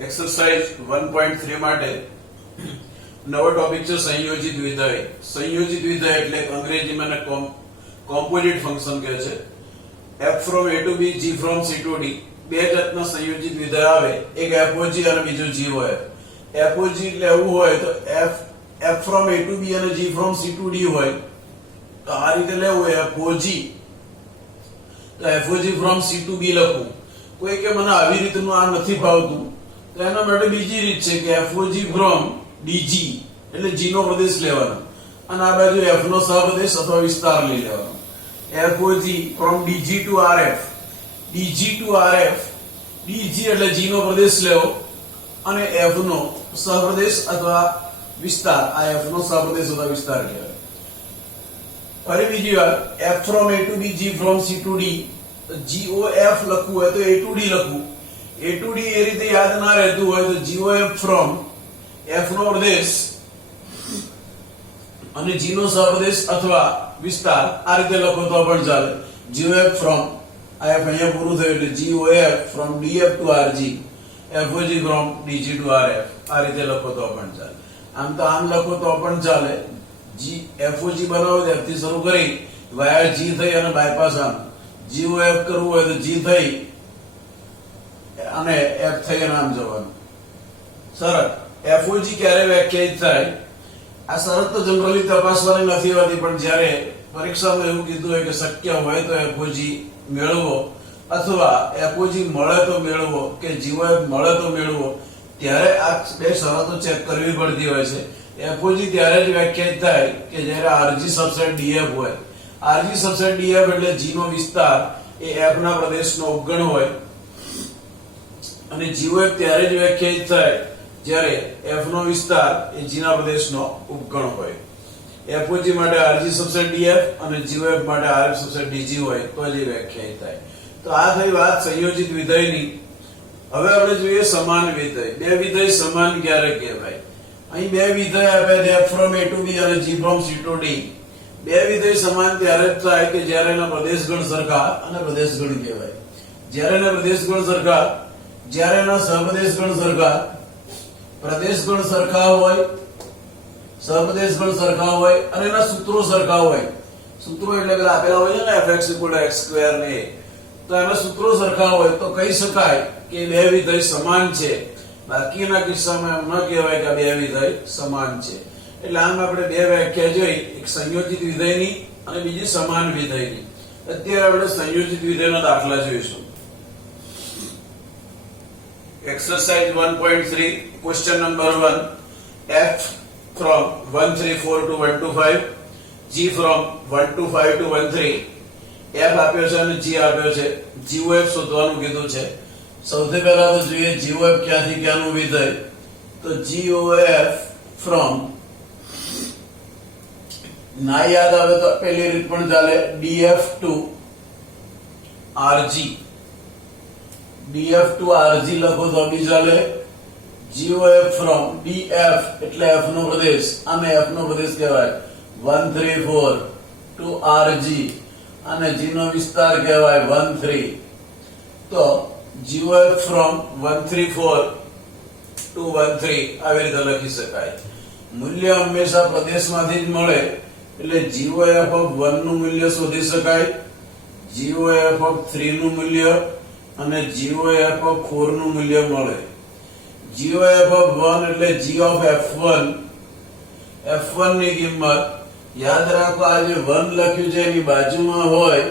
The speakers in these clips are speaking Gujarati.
એક્સરસાઇઝ 1.3 માટે નવો ટોપિક છે સંયોજિત વિધેય. સંયોજિત વિધેય એટલે અંગ્રેજીમાં કોમ્પોઝિટ ફંક્શન કહે છે. f from a to b, g from c to d બે જાતના સંયોજિત વિધેય આવે, એક FOG અને બીજું GOF. FOG એટલે એવું હોય તો f from a to b અને g from c to d હોય તો આ રીતે લેવું FOG તો FOG from c to b લખું. કોઈ કે મને આવી રીતનું આ નથી ભાવતું તો એના માટે બીજી રીત છે કે FOG from dg એટલે g નો પ્રદેશ લેવાનો અને આ બાજુ f નો સહપ્રદેશ અથવા વિસ્તાર લઈ લેવાનો. FOG from dg to rf, dg to rf, dg એટલે g નો પ્રદેશ લેવો અને f નો સહપ્રદેશ અથવા વિસ્તાર, આ f નો સહપ્રદેશ અથવા વિસ્તાર કહેવાય. ફરી બીજી વાર f from a to b, g from c to d, GOF લખવું હોય તો a to d લખવું. a to d એ રીતે યાદ ના રહેતું હોય તો GOF from f નો પ્રદેશ અને g નો સહપ્રદેશ અથવા વિસ્તાર આ રીતે લખો તો પણ ચાલે. GOF from આ f અહીંયા પૂરું થયું એટલે GOF from df to rg, FOG from dg to rf આ રીતે લખો તો પણ ચાલે. આમ તો આમ લખો તો પણ ચાલે. FOG બનાવો ત્યારથી શરૂ કરી વાયા g થઈ અને બાયપાસ આમ GOF કરવું હોય તો g થઈ અને f થઈ અને આમ જવાનું. સરળ. FOG ક્યારે વ્યાખ્યાયિત થાય આ શરત તો જનરલી તપાસવાની નથી હોતી, પણ જ્યારે પરીક્ષામાં એવું કીધું હોય કે શક્ય હોય તો FOG મેળવો અથવા FOG મળે તો મેળવો કે GOF મળે તો મેળવો, ત્યારે આ બે શરતો ચેક કરવી પડતી હોય છે. FOG ત્યારે જ વ્યાખ્યાયિત થાય કે જ્યારે RG સબસેટ DF હોય. RG સબસેટ DF એટલે G નો વિસ્તાર એ F ના પ્રદેશનો ઉપગણ હોય અને GOF ત્યારે જ વ્યાખ્યાયિત થાય જ્યારે F નો વિસ્તાર એ G ના પ્રદેશનો ઉપગણ હોય. FOG માટે RG સબસેટ DF અને GOF માટે RF સબસેટ DG હોય તો જ વ્યાખ્યાયિત થાય. તો આ થઈ વાત સંયોજિત વિધેયની. હવે આપણે જોઈએ સમાન વિધેય. બે વિધેય સમાન ક્યારે કહેવાય? અહીં બે વિધેય આપ્યા છે, f from a to b અને g from c to d. બે વિધેય સમાન ત્યારે જ થાય કે જ્યારે એના પ્રદેશગણ સરખા અને પ્રદેશગણ કહેવાય. જ્યારે એના પ્રદેશગણ સરખા, જ્યારે એના સહપ્રદેશગણ સરખા, પ્રદેશગણ સરખા હોય, સહપ્રદેશગણ સરખા હોય અને એના સૂત્રો સરખા હોય. સૂત્રો એટલે પેલા આપેલા હોય છે ને fx = x² ને, તો એના સૂત્રો સરખા હોય તો કહી શકાય કે બે વિધેય સમાન છે. બાકીના કિસ્સામાં એમ ન કહેવાય કે બે વિધેય સમાન છે. એટલે આમ આપણે બે વ્યાખ્યા જોઈ, એક સંયોજિત વિધેયની અને બીજી સમાન વિધેયની. અત્યારે આપણે સંયોજિત વિધેયના દાખલા જોઈશું. Exercise 1.3 question number 1, f from 134 to 125, g from 125 to 13. f આપ્યો છે અને g આપ્યો છે. GOF શોધવાનું કીધું છે. સૌથી પહેલા તો જોઈએ GOF ક્યાંથી ક્યાંનું વિધેય. તો GOF from ના યાદ આવે તો પહેલી રીત પણ ચાલે, df to rg. df to rg લખો તો બી ચાલે. GOF from df એટલે f નો પ્રદેશ અને f નો પ્રદેશ કહેવાય 134 to rg અને g નો વિસ્તાર કહેવાય 13. તો GOF from 134 to 13 આવી રીતે લખી શકાય. મૂલ્ય હંમેશા પ્રદેશમાંથી જ મળે એટલે GOF of 1 નું મૂલ્ય શોધી શકાય, GOF of 3 નું મૂલ્ય અને GOF of 4 નું મૂલ્ય મળે. GOF of 1 એટલે G of F1. F1 ની કિંમત યાદ રાખો, આ જે 1 લખ્યું છે એની બાજુમાં હોય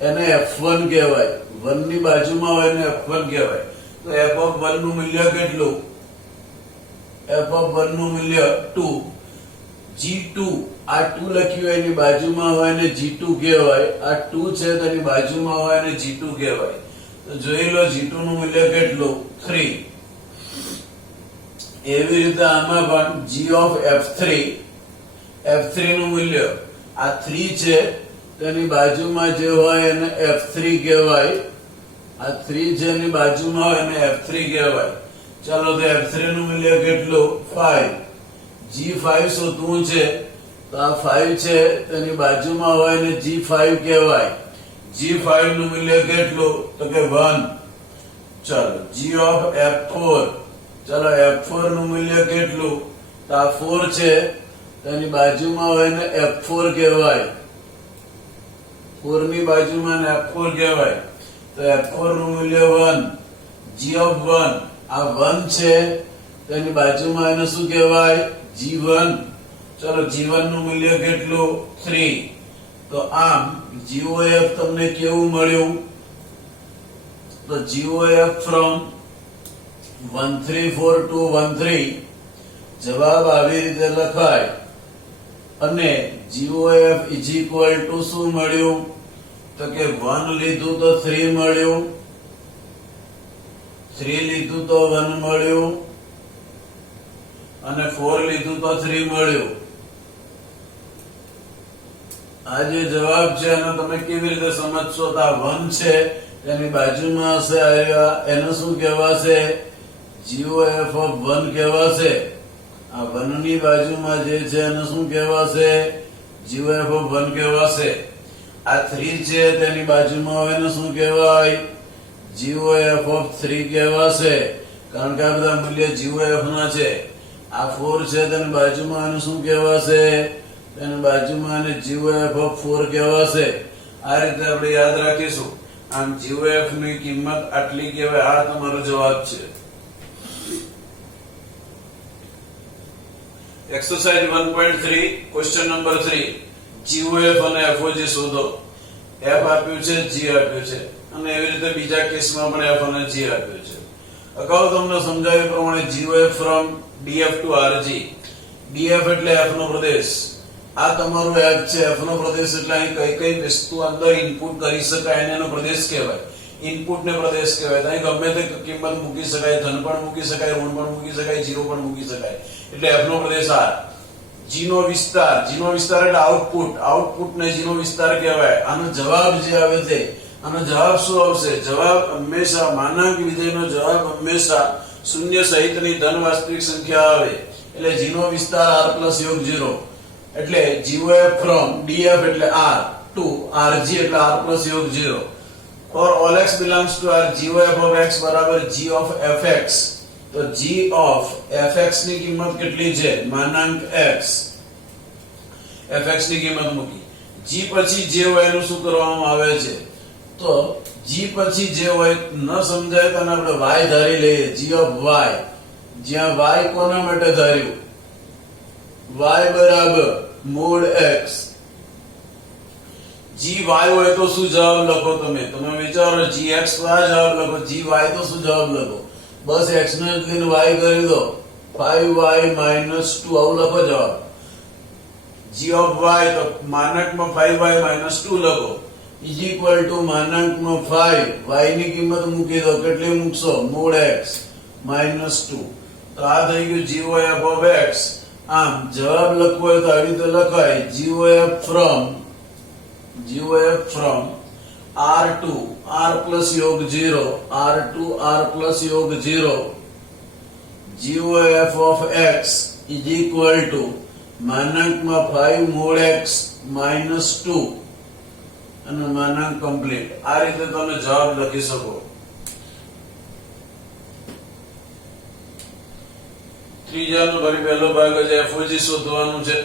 એને F1 કહેવાય. 1 ની બાજુમાં હોય એને F1 કહેવાય. તો f of 1 નું મૂલ્ય કેટલું? f of 1 નું મૂલ્ય 2. G2 આ 2 લખ્યું હોય એની બાજુમાં હોય એને G2 કહેવાય. આ 2 છે તો એની બાજુમાં હોય એને G2 કહેવાય. તો જોઈ લો G2 નું મૂલ્ય કેટલું? 3. એવી રીતે આમાં પણ G of F3 નું મૂલ્ય આ 3 છે તો એની બાજુમાં જે હોય એને F3 કહેવાય. આ 3 છે એની બાજુમાં હોય એને F3 કહેવાય. ચાલો તો F3 નું મૂલ્ય કેટલું? 5. G5 શોધવું છે તો આ 5 છે તેની બાજુમાં હોય એને G5 કહેવાય. G5 નું મૂલ્ય કેટલું? તો કે 1. ચલો g ઓફ f4, ચલો f4 નું મૂલ્ય કેટલું? તો આ 4 છે, તેની બાજુમાં હોય ને f4 કહેવાય, 4 ની બાજુમાં ને f4 કહેવાય, તો f4 નું મૂલ્ય 1, g ઓફ 1 આ 1 છે, તેની બાજુમાં એને શું કહેવાય? g1. ચલો g1 નું મૂલ્ય કેટલું? 3. તો આમ GOF તમને કેવું મળ્યું? તો GOF from 134 to 13 જવાબ આવી રીતે લખાય. અને GOF is equal to શું મળ્યું? તો કે 1 લીધું તો 3 મળ્યું, 3 લીધું તો 1 મળ્યું, અને 4 લીધું તો 3 મળ્યું. આ જે જવાબ છે એનો તમે કેવી રીતે સમજશો? તો આ 1 છે, તેની બાજુમાં હશે આવ્યા, એને શું કહેવાશે? GOF of 1 કહેવાશે. આ 1 ની બાજુમાં જે છે એને શું કહેવાશે? GOF of 1 કહેવાશે. આ 3 છે, તેની બાજુમાં હવે એને શું કહેવાય? GOF of 3 કહેવાશે, કારણ કે આ બધા મૂલ્ય GOF ના છે. આ 4 છે, તેની બાજુમાં એને શું કહેવાશે? તેની બાજુમાં એને GOF of 4 કહેવાશે. આ રીતે આપણે યાદ રાખીશું. આમ GOF ની કિંમત આટલી કહેવાય. આ તમારો જવાબ છે. એક્સરસાઇઝ 1.3 ક્વેશ્ચન નંબર 3 GOF અને FOG શોધો. F આપ્યું છે, G આપ્યું છે, અને એવી રીતે બીજા કેસમાં પણ F અને G આપ્યું છે. અગાઉ તમને સમજાવ્યા પ્રમાણે GOF from DF to RG. DF એટલે F નો પ્રદેશ. આ તમારું F છે, F નો પ્રદેશ એટલે અહીં કઈ કઈ વસ્તુ અંદર ઇનપુટ કરી શકાય એને એનો પ્રદેશ કહેવાય. ઇનપુટ ને પ્રદેશ કહેવાય. અહીં ગમે તે કિંમત મૂકી શકાય, ધન પણ મૂકી શકાય, ઋણ પણ મૂકી શકાય, 0 પણ મૂકી શકાય. એટલે F નો પ્રદેશ R. G નો વિસ્તાર, G નો વિસ્તાર એટલે આઉટપુટ, આઉટપુટ ને G નો વિસ્તાર કહેવાય. આનો જવાબ જે આવે છે, આનો જવાબ શું આવશે? જવાબ હંમેશા માનાંક વિધેયનો જવાબ હંમેશા શૂન્ય સહિતની ધન વાસ્તવિક સંખ્યા આવે. એટલે G નો વિસ્તાર R plus યોગ 0. એટલે GOF from DF એટલે R to RG એટલે R plus યોગ 0. For all x belongs to R, GOF of x બરાબર G of fx. તો G of fx ની કિંમત કેટલી છે? માનાંક x. fx ની કિંમત મૂકી. G પછી જે હોય એનું શું કરવામાં આવે છે? તો G પછી જે હોય ન સમજાય તો આપણે y ધારી લઈએ. G of y, જ્યાં y કોના માટે ધાર્યું? y બરાબર મોડ x. gy હોય તો શું જવાબ લખો? તમે વિચારો gx તો આ જવાબ લખો, gy તો શું જવાબ લખો? બસ x ને લઈને y કરી દો, 5y - 2 આવું લખો જવાબ. g of y તો માનાંકમાં 5y - 2 લખો is equal to માનાંકમાં 5, y ની કિંમત મૂકી દો. કેટલી મૂકશો? Mode x -2. તો આ થઈ ગયું GOF of x. આમ જવાબ લખવો હોય તો આવી રીતે લખાય GOF from R to R plus યોગ 0, R to R plus યોગ 0, GOF of x is equal to માનાંકમાં 5 mode x -2 અને માનાંક કમ્પ્લીટ. આ રીતે તમે જવાબ લખી શકો. ત્રીજાનો પહેલો ભાગ છે FOG શોધવાનું છે.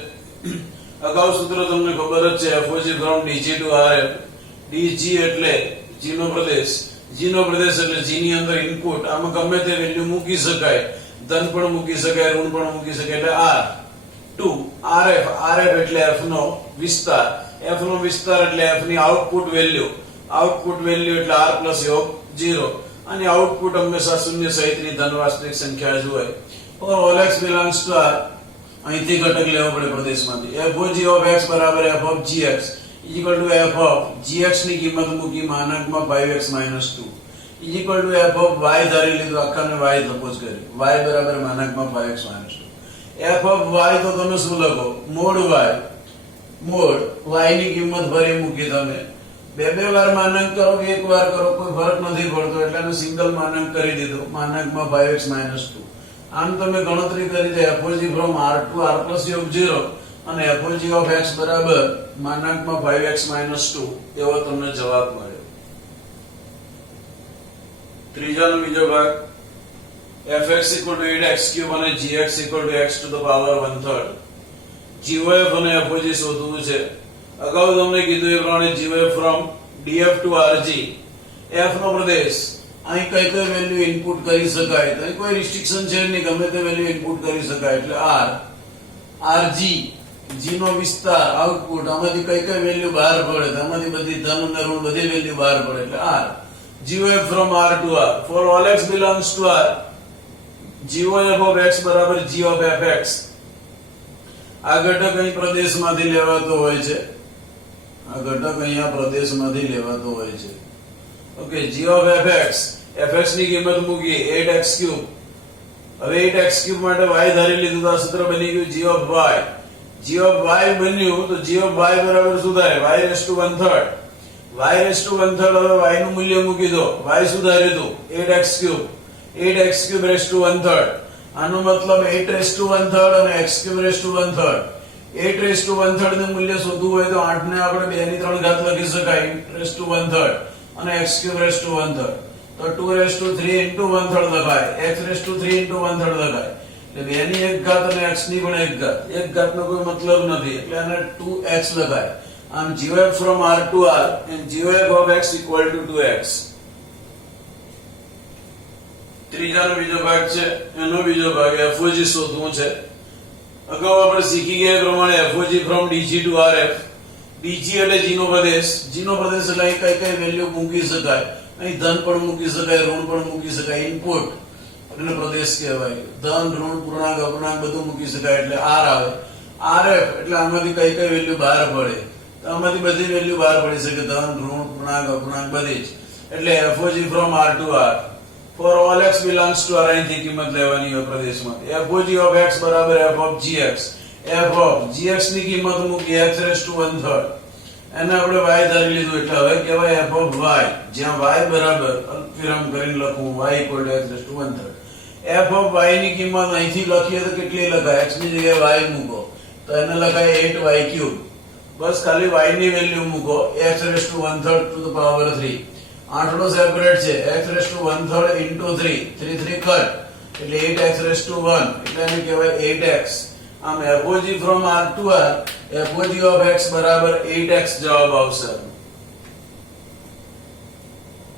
અગાઉ સૂત્ર તમને ખબર જ છે, FOG from DG to RF. DG એટલે G નો પ્રદેશ, G નો પ્રદેશ એટલે G ની અંદર ઇનપુટ. આમાં ગમે તે વેલ્યુ મૂકી શકાય, ધન પણ મૂકી શકાય, ઋણ પણ મૂકી શકાય. એટલે R to RF. RF એટલે F નો વિસ્તાર, F નો વિસ્તાર એટલે F ની આઉટપુટ વેલ્યુ, આઉટપુટ વેલ્યુ એટલે R plus યોગ 0. અને આઉટપુટ હંમેશા શૂન્ય સહિતની ધન વાસ્તવિક સંખ્યા જ હોય. For all x belongs to R, અહીંથી ઘટક લેવો પડે પ્રદેશમાંથી. FOG of x બરાબર f of gx is equal to f of gx ની કિંમત મૂકી માનાંકમાં 5x - 2 is equal to f of y ધારી લીધું, આખાને y સપોઝ કરી. y બરાબર માનાંકમાં 5x - 2. f of y તો તમે શું લખો? Mode y. મોડ y ની કિંમત ભરી મૂકી. તમે બે વાર માનાંક કરો કે એક વાર કરો કોઈ ફરક નથી પડતો, એટલે એને સિંગલ માનાંક કરી દીધું, માનાંકમાં 5x - 2. આમ તમે ગણતરી કરી દે FOG from R to R plus યોગ 0 અને FOG of x બરાબર માનાંકમાં 5x - 2 એવો તમને જવાબ મળ્યો. ત્રીજાનો બીજો ભાગ fx equal to 8x cube અને gx equal to x to the power 1/3 GOF અને FOG શોધવું છે. અગાઉ તમને કીધું એ પ્રમાણે GOF from DF to RG f નો પ્રદેશ અહીં કઈ કઈ વેલ્યુ ઇનપુટ કરી શકાય તો કોઈ રિસ્ટ્રિક્શન છે નહીં, ગમે તે વેલ્યુ ઇનપુટ કરી શકાય એટલે r rg g નો વિસ્તાર આઉટપુટ આમાંથી કઈ કઈ વેલ્યુ બહાર પડે તો આમાંથી બધી ધન અને ઋણ બધી વેલ્યુ બહાર પડે એટલે r GOF from r to r for all x belongs to r GOF of x બરાબર g of fx. આ ઘટક અહીં પ્રદેશમાંથી લેવાતો હોય છે, આ ઘટક અહીંયા પ્રદેશમાંથી લેવાતો હોય છે. Okay, g of fx fx ની કિંમત મૂકી 8x3. હવે 8x3 માટે y ધારી લીધું તો આ સૂત્ર બની ગયું g of y. g of y બન્યું તો g of y બરાબર શું થાય y raised to 1/3. y raised to 1/3 હવે y નું મૂલ્ય મૂકી દો. y શું ધાર્યું હતું 8x3. 8x3 raised to 1/3 આનો મતલબ 8 raised to 1/3 અને x3 raised to 1/3. 8 raised to 1/3 નું મૂલ્ય શોધવું હોય તો 8 ને આપણે 2 ની 3 ઘાત લખી શકાય raised to 1/3 અને x3 raised to 1/3 તો 2 raised to 3 into 1/3 લખાય, x raised to 3 into 1/3 લખાય એટલે 2 ની 1 ઘાત અને x ની પણ 1 ઘાત. 1 ઘાતનો કોઈ મતલબ નથી એટલે આને 2x લખાય. આમ GOF from r to r and GOF of x equal to 2x. ત્રીજાનો બીજો ભાગ છે, એનો બીજો ભાગ FOG શોધવું છે. અગાઉ આપણે શીખી ગયા એ પ્રમાણે FOG from DG to RF. DG એટલે g નો પ્રદેશ, g નો પ્રદેશ એટલે અહીં કઈ કઈ વેલ્યુ મૂકી શકાય, અહીં ધન પણ મૂકી શકાય, ઋણ પણ મૂકી શકાય, ઇનપુટ એટલે પ્રદેશ કહેવાય. ધન, ઋણ, પૂર્ણાંક, અપૂર્ણાંક બધું મૂકી શકાય એટલે r આવે. RF એટલે આમાંથી કઈ કઈ વેલ્યુ બહાર પડે તો આમાંથી બધી વેલ્યુ બહાર પડી શકે, ધન, ઋણ, પૂર્ણાંક, અપૂર્ણાંક બધી જ. એટલે FOG from r to r for all x belongs to r અહીંથી કિંમત લેવાની હોય પ્રદેશમાંથી. FOG of x બરાબર f of gx. f of gx ની કિંમત મૂકી x raised to 1/3 એને આપણે y ધારી લીધું એટલે હવે કહેવાય f of y, જ્યાં y બરાબર અલ્પવિરામ કરીને લખવું y equal to x raised to 1/3. f of y ની કિંમત અહીંથી લખીએ તો કેટલી લખાય, x ની જગ્યાએ y મૂકો તો એને લખાય 8y3. બસ ખાલી y ની વેલ્યુ મૂકો x raised to 1/3 to the power 3. આંકડો સેપરેટ છે, x raised to 1/3 into 3 3 3 cut એટલે 8x raised to 1 એટલે એને કહેવાય 8x. આમ FOG from r to r FOG of x બરાબર 8x જવાબ આવશે.